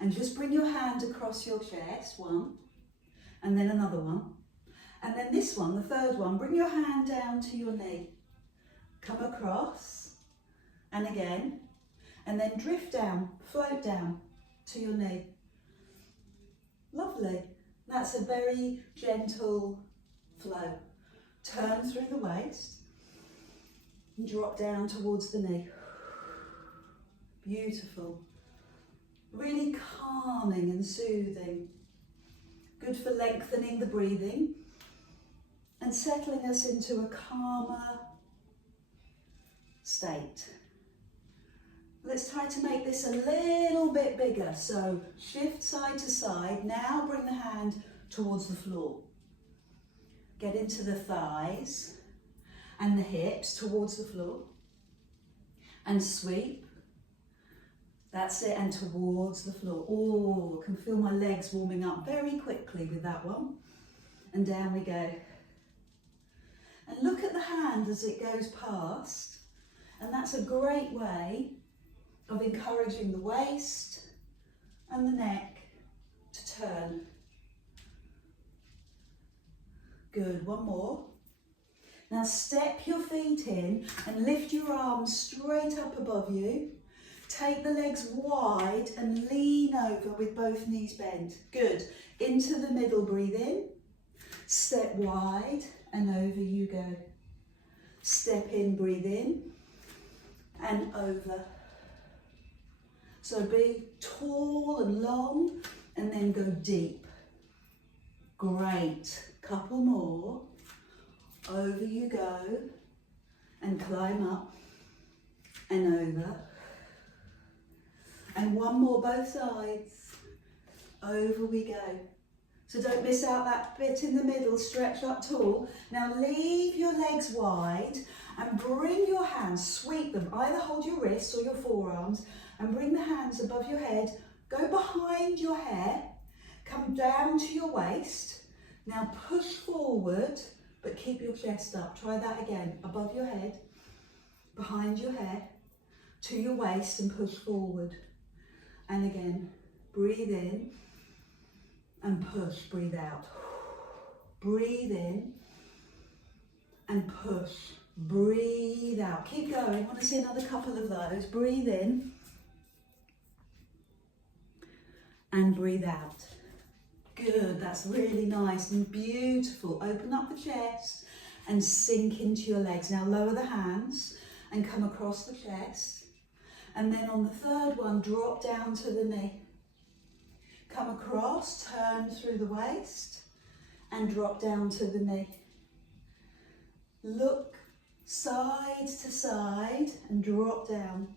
And just bring your hand across your chest, one, and then another one. And then this one, the third one, bring your hand down to your knee. Come across, and again, and then drift down, float down to your knee. Lovely. That's a very gentle flow. Turn through the waist and drop down towards the knee. Beautiful. Really calming and soothing. Good for lengthening the breathing and settling us into a calmer state. Let's try to make this a little bit bigger. So shift side to side. Now bring the hand towards the floor. Get into the thighs and the hips towards the floor. And sweep. That's it, and towards the floor. Oh, I can feel my legs warming up very quickly with that one. And down we go. And look at the hand as it goes past. And that's a great way of encouraging the waist and the neck to turn. Good, one more. Now step your feet in and lift your arms straight up above you. Take the legs wide and lean over with both knees bent. Good. Into the middle, breathe in. Step wide and over you go. Step in, breathe in and over. So be tall and long and then go deep. Great. Couple more. Over you go and climb up and over. And one more, both sides. Over we go. So don't miss out that bit in the middle, stretch up tall. Now leave your legs wide and bring your hands, sweep them. Either hold your wrists or your forearms and bring the hands above your head. Go behind your hair, come down to your waist. Now push forward, but keep your chest up. Try that again. Above your head, behind your hair, to your waist and push forward. And again, breathe in and push, breathe out. Breathe in and push, breathe out. Keep going, I want to see another couple of those. Breathe in and breathe out. Good, that's really nice and beautiful. Open up the chest and sink into your legs. Now lower the hands and come across the chest. And then on the third one, drop down to the knee. Come across, turn through the waist and drop down to the knee. Look side to side and drop down.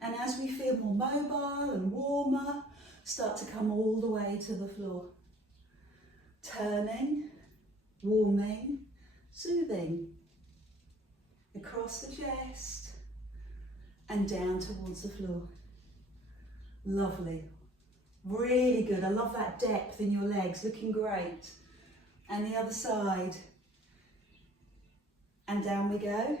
And as we feel more mobile and warmer, start to come all the way to the floor. Turning, warming, soothing. Across the chest and down towards the floor. Lovely. Really good. I love that depth in your legs, looking great. And the other side. And down we go.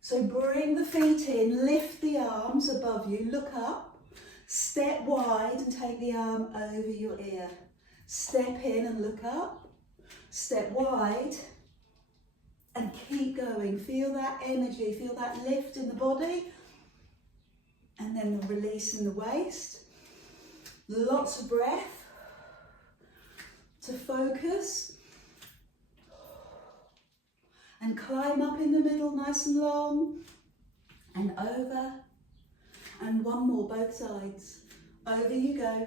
So bring the feet in, lift the arms above you, look up, step wide and take the arm over your ear. Step in and look up, step wide and keep going. Feel that energy, feel that lift in the body and then the release in the waist. Lots of breath to focus. And climb up in the middle, nice and long, and over, and one more, both sides. Over you go,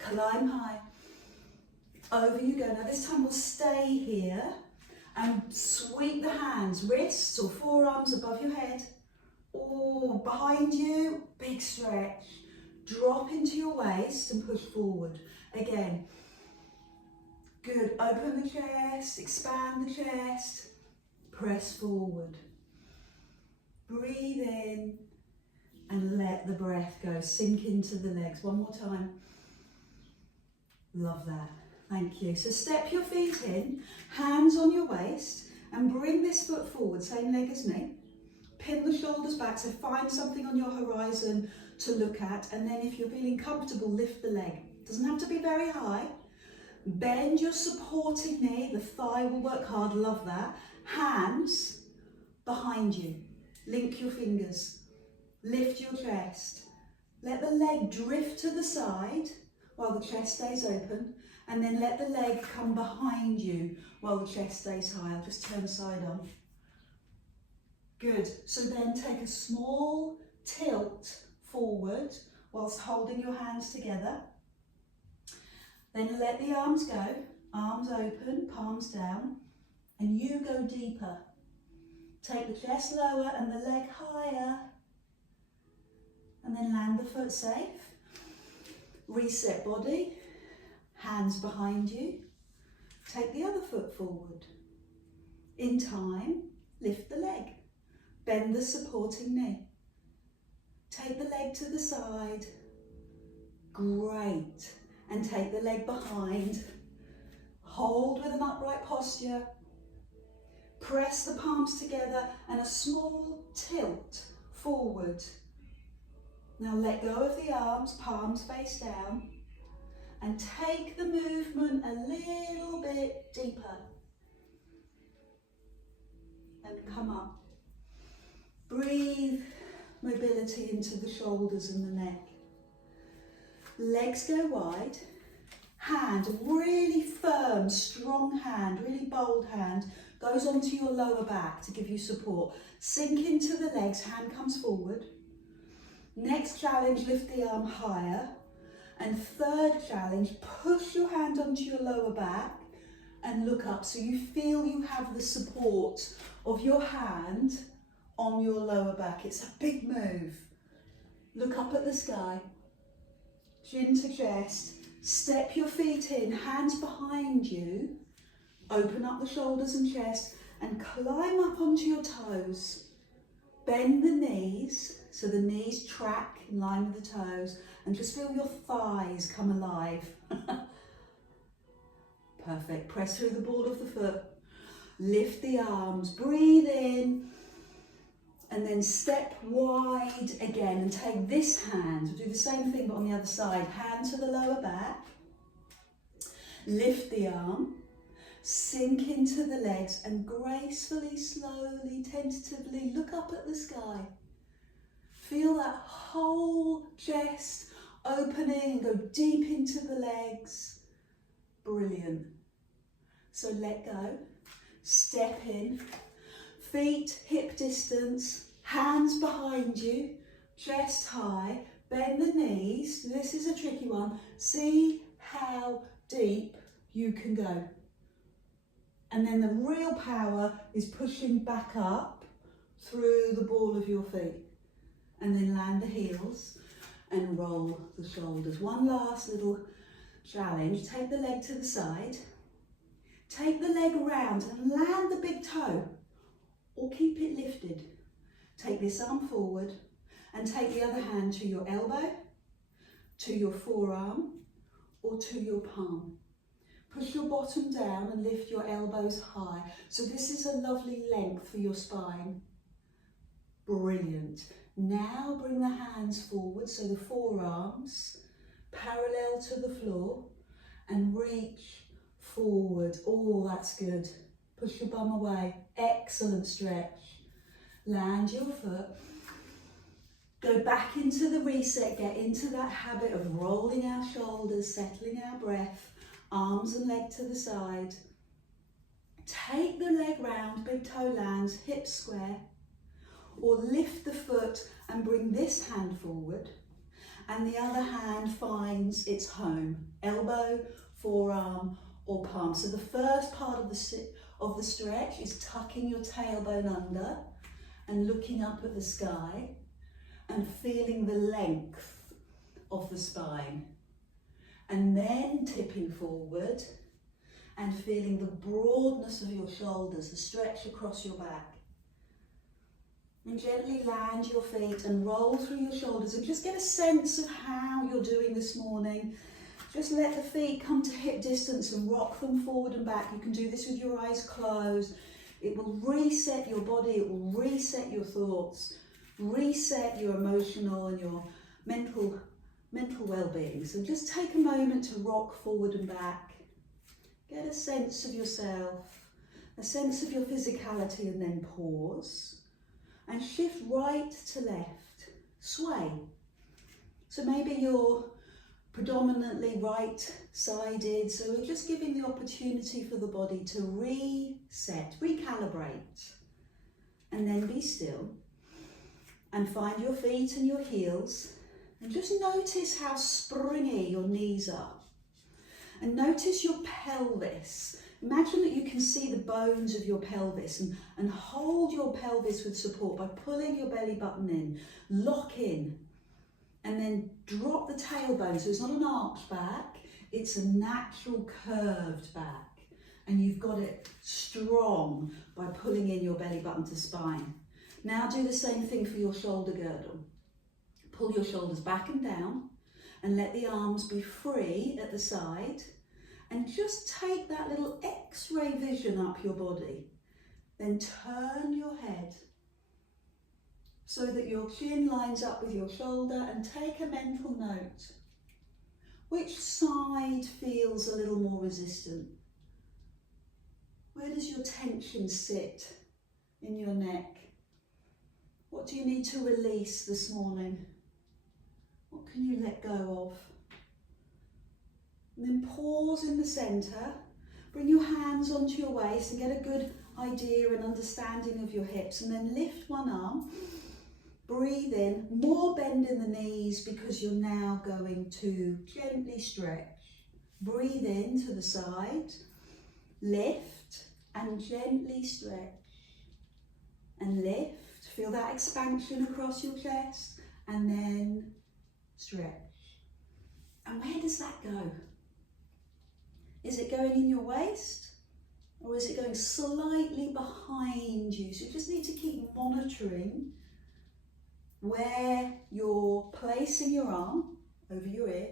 climb high, over you go. Now this time we'll stay here, and sweep the hands, wrists or forearms above your head, or behind you, big stretch. Drop into your waist and push forward. Again. Good, open the chest, expand the chest, press forward. Breathe in and let the breath go, sink into the legs. One more time. Love that, thank you. So step your feet in, hands on your waist and bring this foot forward, same leg as me. Pin the shoulders back, so find something on your horizon to look at, and then if you're feeling comfortable, lift the leg. Doesn't have to be very high. Bend your supporting knee, the thigh will work hard, love that. Hands behind you, link your fingers, lift your chest. Let the leg drift to the side while the chest stays open, and then let the leg come behind you while the chest stays high. I'll just turn side on. Good, so then take a small tilt forward whilst holding your hands together. Then let the arms go, arms open, palms down, and you go deeper. Take the chest lower and the leg higher, and then land the foot safe. Reset body, hands behind you. Take the other foot forward. In time, lift the leg. Bend the supporting knee. Take the leg to the side. Great. And take the leg behind. Hold with an upright posture. Press the palms together and a small tilt forward. Now let go of the arms, palms face down, and take the movement a little bit deeper. And come up. Breathe mobility into the shoulders and the neck. Legs go wide. Hand, really firm, strong hand, really bold hand, goes onto your lower back to give you support. Sink into the legs, hand comes forward. Next challenge, lift the arm higher. And third challenge, push your hand onto your lower back and look up so you feel you have the support of your hand on your lower back. It's a big move. Look up at the sky, chin to chest, step your feet in, hands behind you, open up the shoulders and chest and climb up onto your toes. Bend the knees so the knees track in line with the toes, and just feel your thighs come alive. Perfect. Press through the ball of the foot. Lift the arms. Breathe in. And then step wide again and take this hand. We'll do the same thing but on the other side. Hand to the lower back. Lift the arm. Sink into the legs and gracefully, slowly, tentatively look up at the sky. Feel that whole chest opening and go deep into the legs. Brilliant. So let go, step in, feet hip distance, hands behind you, chest high, bend the knees. This is a tricky one. See how deep you can go. And then the real power is pushing back up through the ball of your feet. And then land the heels and roll the shoulders. One last little challenge. Take the leg to the side. Take the leg round and land the big toe, or keep it lifted. Take this arm forward and take the other hand to your elbow, to your forearm, or to your palm. Push your bottom down and lift your elbows high. So this is a lovely length for your spine. Brilliant. Now bring the hands forward, so the forearms parallel to the floor, and reach forward. Oh, that's good. Push your bum away. Excellent stretch. Land your foot. Go back into the reset. Get into that habit of rolling our shoulders, settling our breath. Arms and leg to the side. Take the leg round, big toe lands, hips square. Or lift the foot and bring this hand forward, and the other hand finds its home, elbow, forearm, or palm. So the first part of the stretch is tucking your tailbone under and looking up at the sky and feeling the length of the spine. And then tipping forward and feeling the broadness of your shoulders, the stretch across your back. And gently land your feet and roll through your shoulders and just get a sense of how you're doing this morning. Just let the feet come to hip distance and rock them forward and back. You can do this with your eyes closed. It will reset your body, it will reset your thoughts, reset your emotional and your mental well-being. So just take a moment to rock forward and back. Get a sense of yourself, a sense of your physicality, and then pause and shift right to left. Sway. So maybe you're predominantly right-sided, so we're just giving the opportunity for the body to reset, recalibrate, and then be still and find your feet and your heels, and just notice how springy your knees are, and notice your pelvis. Imagine that you can see the bones of your pelvis, and hold your pelvis with support by pulling your belly button in, lock in, and then drop the tailbone. So it's not an arched back, it's a natural curved back. And you've got it strong by pulling in your belly button to spine. Now do the same thing for your shoulder girdle. Pull your shoulders back and down and let the arms be free at the side. And just take that little X-ray vision up your body. Then turn your head so that your chin lines up with your shoulder, and take a mental note. Which side feels a little more resistant? Where does your tension sit in your neck? What do you need to release this morning? What can you let go of? And then pause in the centre. Bring your hands onto your waist and get a good idea and understanding of your hips, and then lift one arm. Breathe in, more bend in the knees because you're now going to gently stretch. Breathe in to the side, lift and gently stretch. And lift, feel that expansion across your chest, and then stretch. And where does that go? Is it going in your waist, or is it going slightly behind you? So you just need to keep monitoring where you're placing your arm over your ear,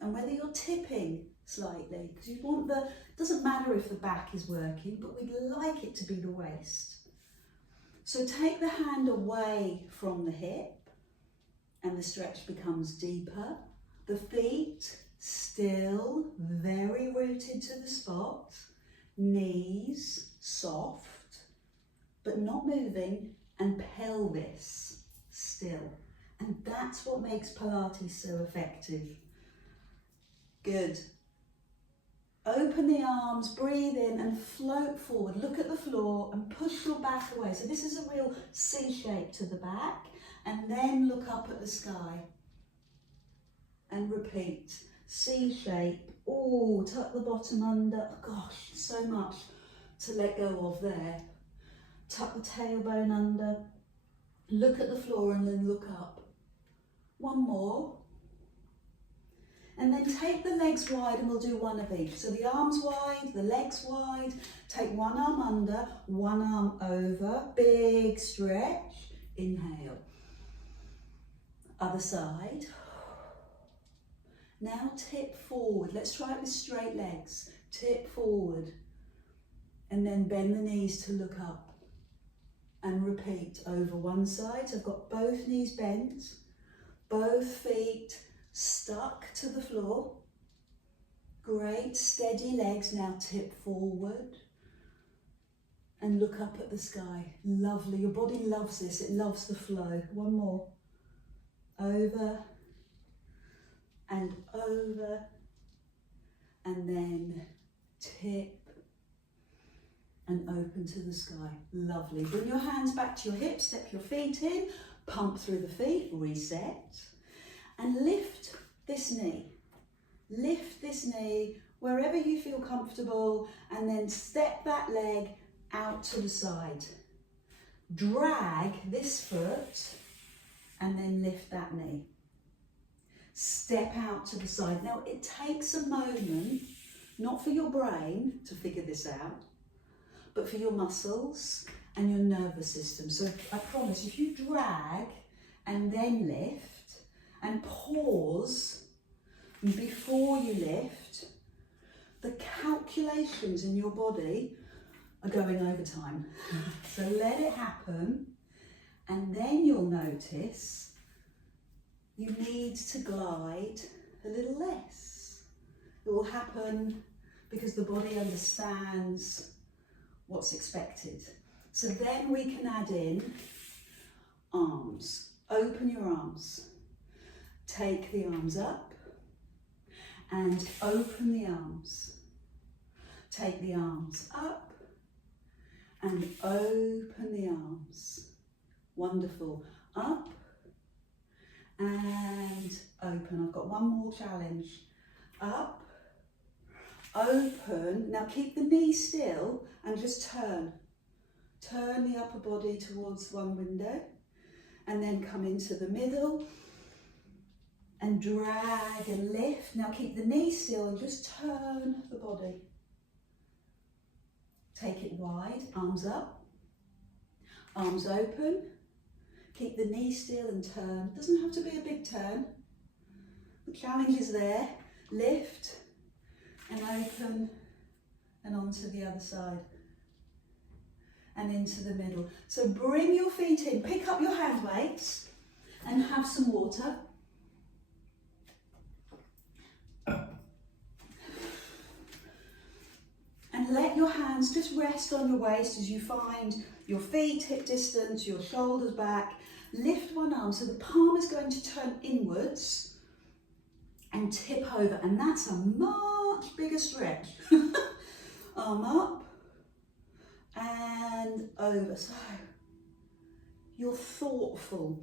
and whether you're tipping slightly, because you want the, doesn't matter if the back is working, but we'd like it to be the waist. So take the hand away from the hip and the stretch becomes deeper. The feet still very rooted to the spot, knees soft but not moving, and pelvis still. And that's what makes Pilates so effective. Good. Open the arms, breathe in and float forward. Look at the floor and push your back away. So this is a real C shape to the back, and then look up at the sky. And repeat. C shape. Oh, tuck the bottom under. Oh, gosh, so much to let go of there. Tuck the tailbone under. Look at the floor and then look up. One more. And then take the legs wide, and we'll do one of each. So the arms wide, the legs wide. Take one arm under, one arm over. Big stretch. Inhale. Other side. Now tip forward. Let's try it with straight legs. Tip forward. And then bend the knees to look up. And repeat over one side. So I've got both knees bent, both feet stuck to the floor. Great, steady legs. Now tip forward and look up at the sky. Lovely, your body loves this, it loves the flow. One more. Over and over, and then tip and open to the sky. Lovely. Bring your hands back to your hips, step your feet in, pump through the feet, reset, and lift this knee. Lift this knee wherever you feel comfortable, and then step that leg out to the side. Drag this foot and then lift that knee. Step out to the side. Now it takes a moment, not for your brain to figure this out, but for your muscles and your nervous system. So I promise, if you drag and then lift and pause before you lift, the calculations in your body are going over time. So let it happen, and then you'll notice you need to glide a little less. It will happen because the body understands what's expected. So then we can add in arms. Open your arms. Take the arms up and open the arms. Take the arms up and open the arms. Wonderful. Up and open. I've got one more challenge. Up, open. Now keep the knees still and just turn. Turn the upper body towards one window and then come into the middle and drag and lift. Now keep the knees still and just turn the body. Take it wide, arms up, arms open. Keep the knees still and turn. Doesn't have to be a big turn. The challenge is there. Lift and open and onto the other side and into the middle. So bring your feet in, pick up your hand weights and have some water. And let your hands just rest on your waist as you find your feet hip distance, your shoulders back. Lift one arm so the palm is going to turn inwards and tip over, and that's a much bigger stretch. Arm up and over. So you're thoughtful,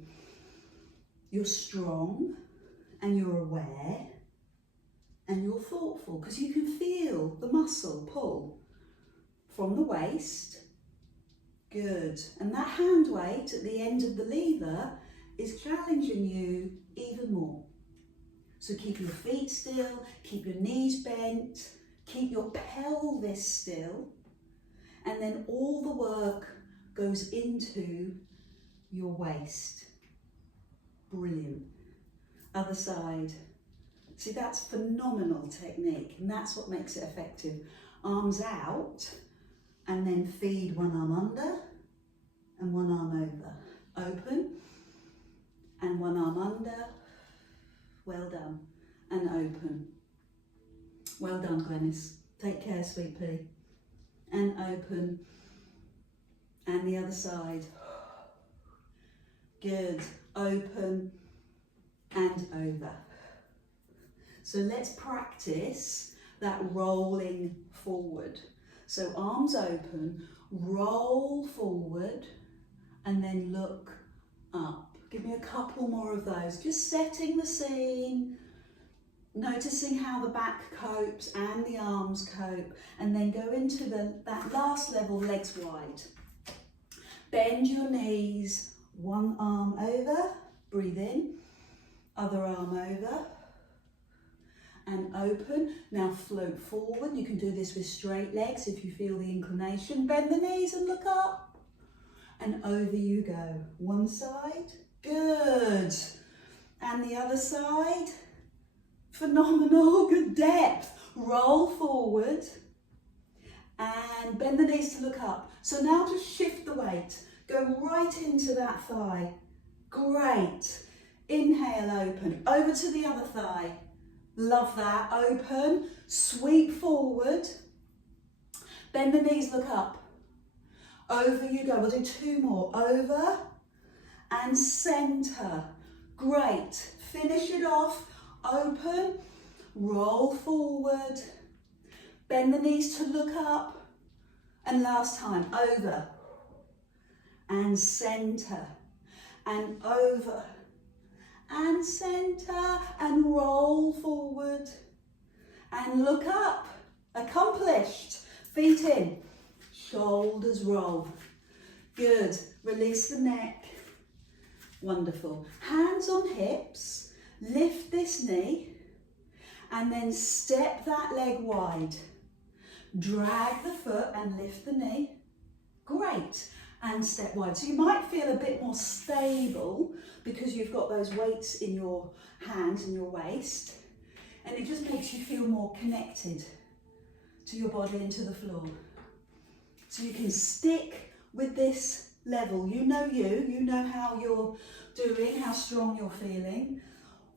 you're strong, and you're aware, and you're thoughtful because you can feel the muscle pull from the waist. Good. And that hand weight at the end of the lever is challenging you even more. So keep your feet still, keep your knees bent, keep your pelvis still, and then all the work goes into your waist. Brilliant. Other side. See, that's phenomenal technique, and that's what makes it effective. Arms out, and then feed one arm under and one arm over. Open, and one arm under. Well done. And open. Well done, Glenys. Take care, sweet pea. And open. And the other side. Good. Open and over. So let's practice that rolling forward. So arms open, roll forward, and then look up. Give me a couple more of those. Just setting the scene, noticing how the back copes and the arms cope, and then go into that last level, legs wide. Bend your knees, one arm over, breathe in, other arm over, and open. Now float forward. You can do this with straight legs if you feel the inclination. Bend the knees and look up, and over you go. One side, good. And the other side, phenomenal, good depth. Roll forward and bend the knees to look up. So now just shift the weight. Go right into that thigh. Great. Inhale, open. Over to the other thigh. Love that. Open. Sweep forward. Bend the knees, look up. Over you go. We'll do two more. Over and centre. Great. Finish it off. Open. Roll forward. Bend the knees to look up. And last time. Over and centre. And over and centre, and roll forward and look up. Accomplished. Feet in, shoulders roll. Good. Release the neck. Wonderful. Hands on hips. Lift this knee and then step that leg wide. Drag the foot and lift the knee. Great. And step wide. So you might feel a bit more stable because you've got those weights in your hands and your waist, and it just makes you feel more connected to your body and to the floor. So you can stick with this level. You know how you're doing, how strong you're feeling.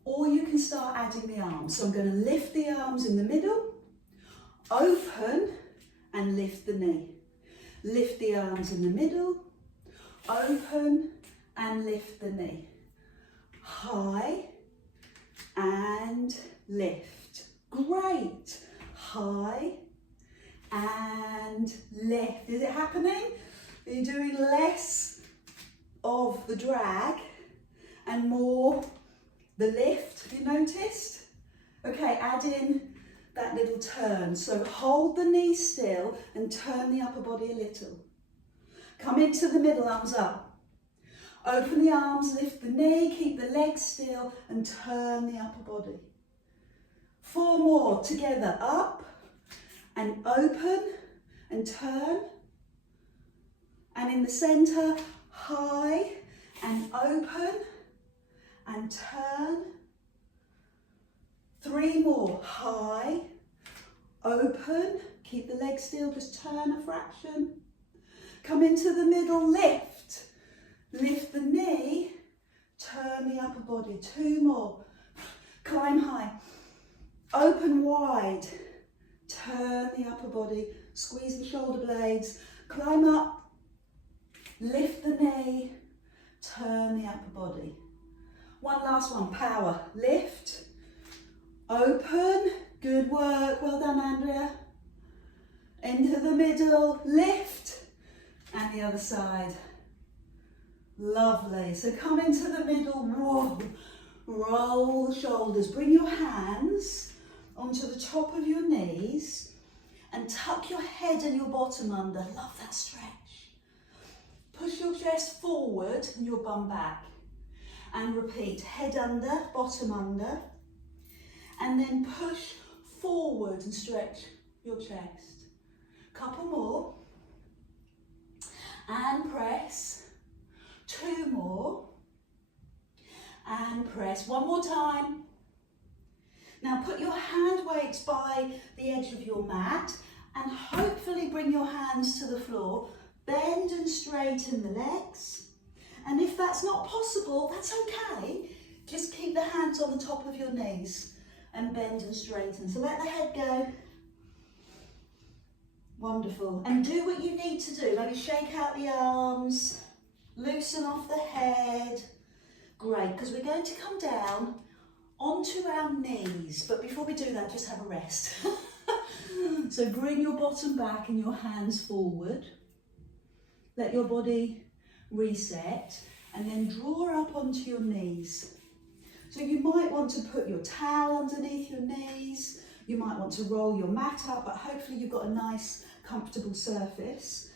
or you can start adding the arms. So I'm going to lift the arms in the middle, open and lift the knee. Lift the arms in the middle, open and lift the knee. High and lift. Great. High and lift. Is it happening? Are you doing less of the drag and more the lift? Have you noticed? Okay, add in that little turn. So hold the knee still and turn the upper body a little. Come into the middle, arms up. Open the arms, lift the knee, keep the legs still and turn the upper body. 4 more together, up and open and turn. And in the center, high and open and turn. 3 more, high, open, keep the legs still, just turn a fraction. Come into the middle, lift. Lift the knee, turn the upper body. 2 more, climb high, open wide, turn the upper body, squeeze the shoulder blades, climb up, lift the knee, turn the upper body. One last one, power, lift, open, good work, well done Andrea. Into the middle, lift, and the other side. Lovely, so come into the middle, whoa, roll the shoulders, bring your hands onto the top of your knees and tuck your head and your bottom under, love that stretch. Push your chest forward and your bum back. And repeat, head under, bottom under. And then push forward and stretch your chest. Couple more. And press. 2 more. And press. 1 more time. Now put your hand weights by the edge of your mat and hopefully bring your hands to the floor. Bend and straighten the legs. And if that's not possible, that's okay. Just keep the hands on the top of your knees and bend and straighten. So let the head go. Wonderful. And do what you need to do. Maybe shake out the arms, loosen off the head. Great, because we're going to come down onto our knees. But before we do that, just have a rest. So bring your bottom back and your hands forward. Let your body reset and then draw up onto your knees. So you might want to put your towel underneath your knees, you might want to roll your mat up, but hopefully you've got a nice comfortable surface.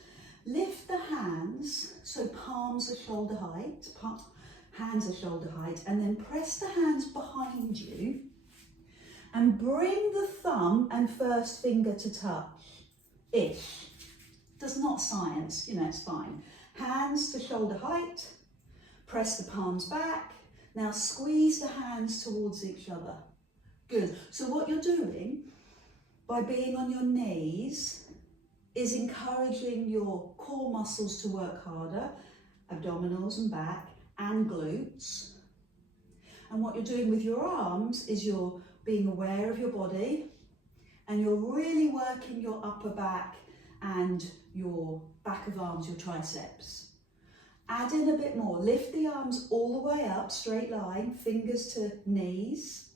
Lift the hands so palms are shoulder height, hands are shoulder height, and then press the hands behind you and bring the thumb and first finger to touch-ish. Does not science, you know, it's fine. Hands to shoulder height, press the palms back. Now squeeze the hands towards each other. Good. So what you're doing by being on your knees is encouraging your core muscles to work harder, abdominals and back and glutes. And what you're doing with your arms is you're being aware of your body and you're really working your upper back and your back of arms, your triceps. Add in a bit more. Lift the arms all the way up, straight line, fingers to knees.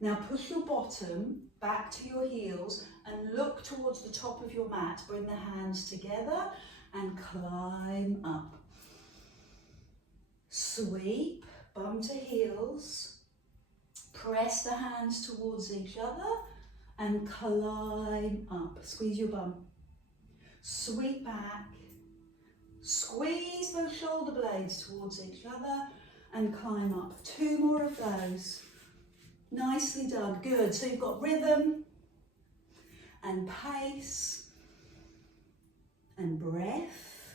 Now push your bottom back to your heels and look towards the top of your mat. Bring the hands together and climb up. Sweep, bum to heels. Press the hands towards each other and climb up. Squeeze your bum. Sweep back. Squeeze those shoulder blades towards each other and climb up. 2 more of those. Nicely done. Good. So you've got rhythm and pace and breath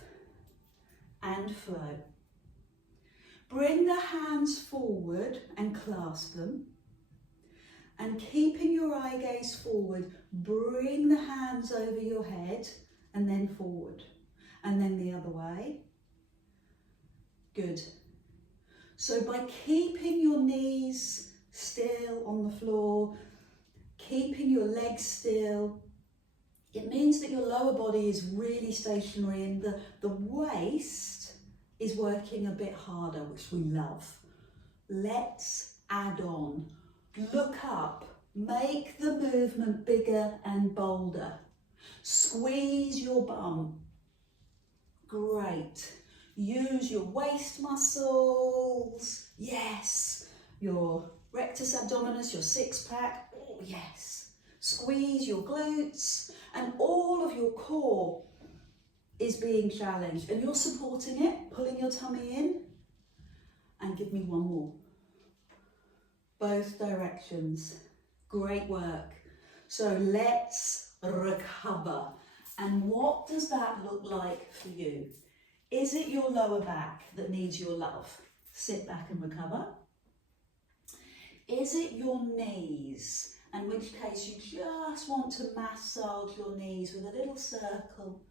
and flow. Bring the hands forward and clasp them. And keeping your eye gaze forward, bring the hands over your head and then forward. And then the other way. Good. So by keeping your knees still on the floor, keeping your legs still. It means that your lower body is really stationary and the waist is working a bit harder, which we love. Let's add on. Look up. Make the movement bigger and bolder. Squeeze your bum. Great. Use your waist muscles. Yes. Your rectus abdominis, your six pack. Oh, yes. Squeeze your glutes and all of your core is being challenged and you're supporting it, pulling your tummy in. And give me one more. Both directions. Great work. So let's recover. And what does that look like for you? Is it your lower back that needs your love? Sit back and recover. Is it your knees? In which case you just want to massage your knees with a little circle.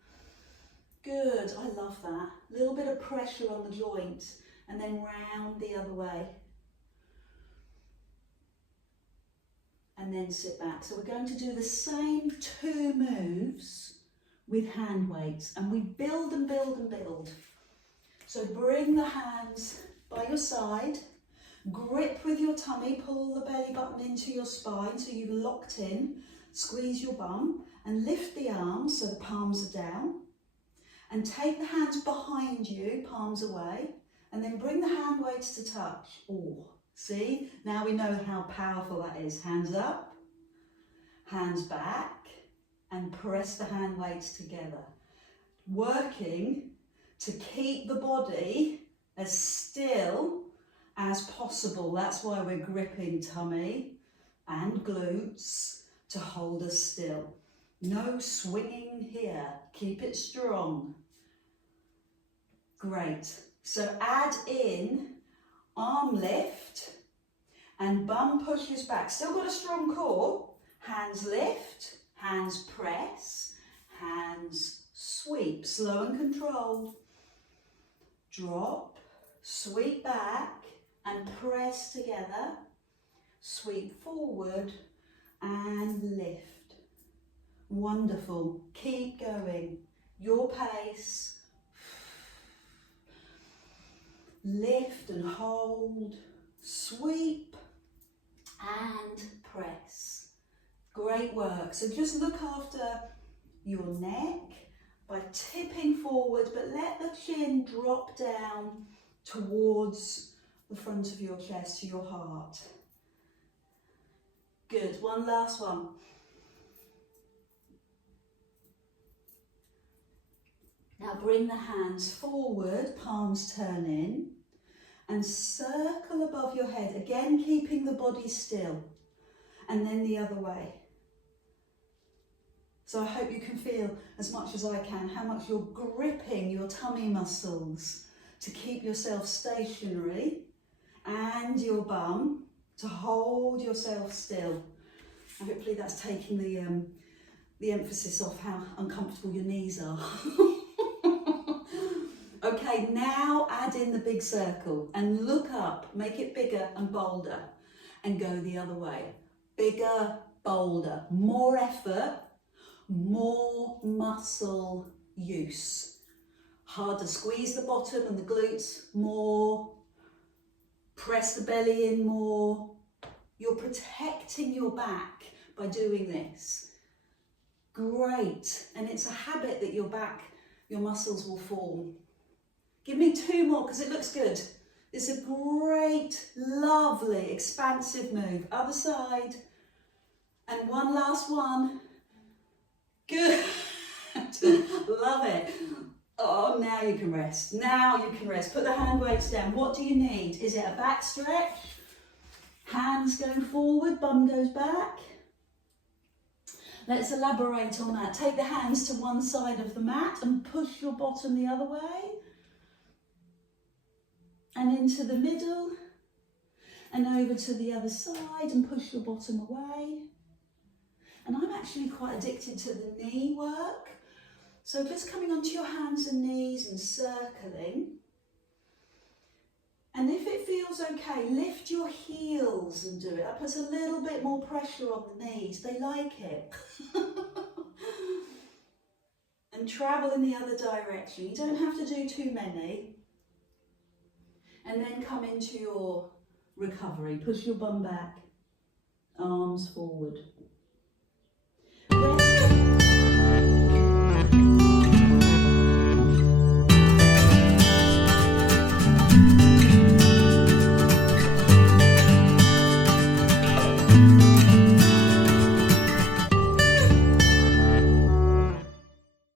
Good, I love that. A little bit of pressure on the joint and then round the other way. And then sit back. So we're going to do the same 2 moves with hand weights and we build and build and build. So bring the hands by your side, grip with your tummy, pull the belly button into your spine so you've locked in, squeeze your bum and lift the arms so the palms are down and take the hands behind you, palms away, and then bring the hand weights to touch. Oh, see, now we know how powerful that is. Hands up, hands back, and press the hand weights together. Working to keep the body as still as possible. That's why we're gripping tummy and glutes to hold us still. No swinging here. Keep it strong. Great. So add in arm lift and bum pushes back. Still got a strong core. Hands lift, hands press, hands sweep. Slow and controlled. Drop, sweep back and press together. Sweep forward and lift. Wonderful. Keep going. Your pace. Lift and hold. Sweep and press. Great work. So just look after your neck by tipping forward, but let the chin drop down towards the front of your chest to your heart. Good. One last one. Now bring the hands forward, palms turn in, and circle above your head, again keeping the body still, and then the other way. So I hope you can feel as much as I can how much you're gripping your tummy muscles to keep yourself stationary and your bum to hold yourself still. And hopefully that's taking the emphasis off how uncomfortable your knees are. Okay, now add in the big circle and look up, make it bigger and bolder and go the other way. Bigger, bolder, more effort, more muscle use. Harder, squeeze the bottom and the glutes more, press the belly in more. You're protecting your back by doing this. Great, and it's a habit that your muscles will form. Give me 2 more because it looks good. It's a great, lovely, expansive move. Other side. And one last one. Good. Love it. Oh, now you can rest. Now you can rest. Put the hand weights down. What do you need? Is it a back stretch? Hands going forward, bum goes back. Let's elaborate on that. Take the hands to one side of the mat and push your bottom the other way. And into the middle. And over to the other side and push your bottom away. And I'm actually quite addicted to the knee work. So just coming onto your hands and knees and circling. And if it feels okay, lift your heels and do it. That puts a little bit more pressure on the knees. They like it. And travel in the other direction. You don't have to do too many. And then come into your recovery. Push your bum back, arms forward.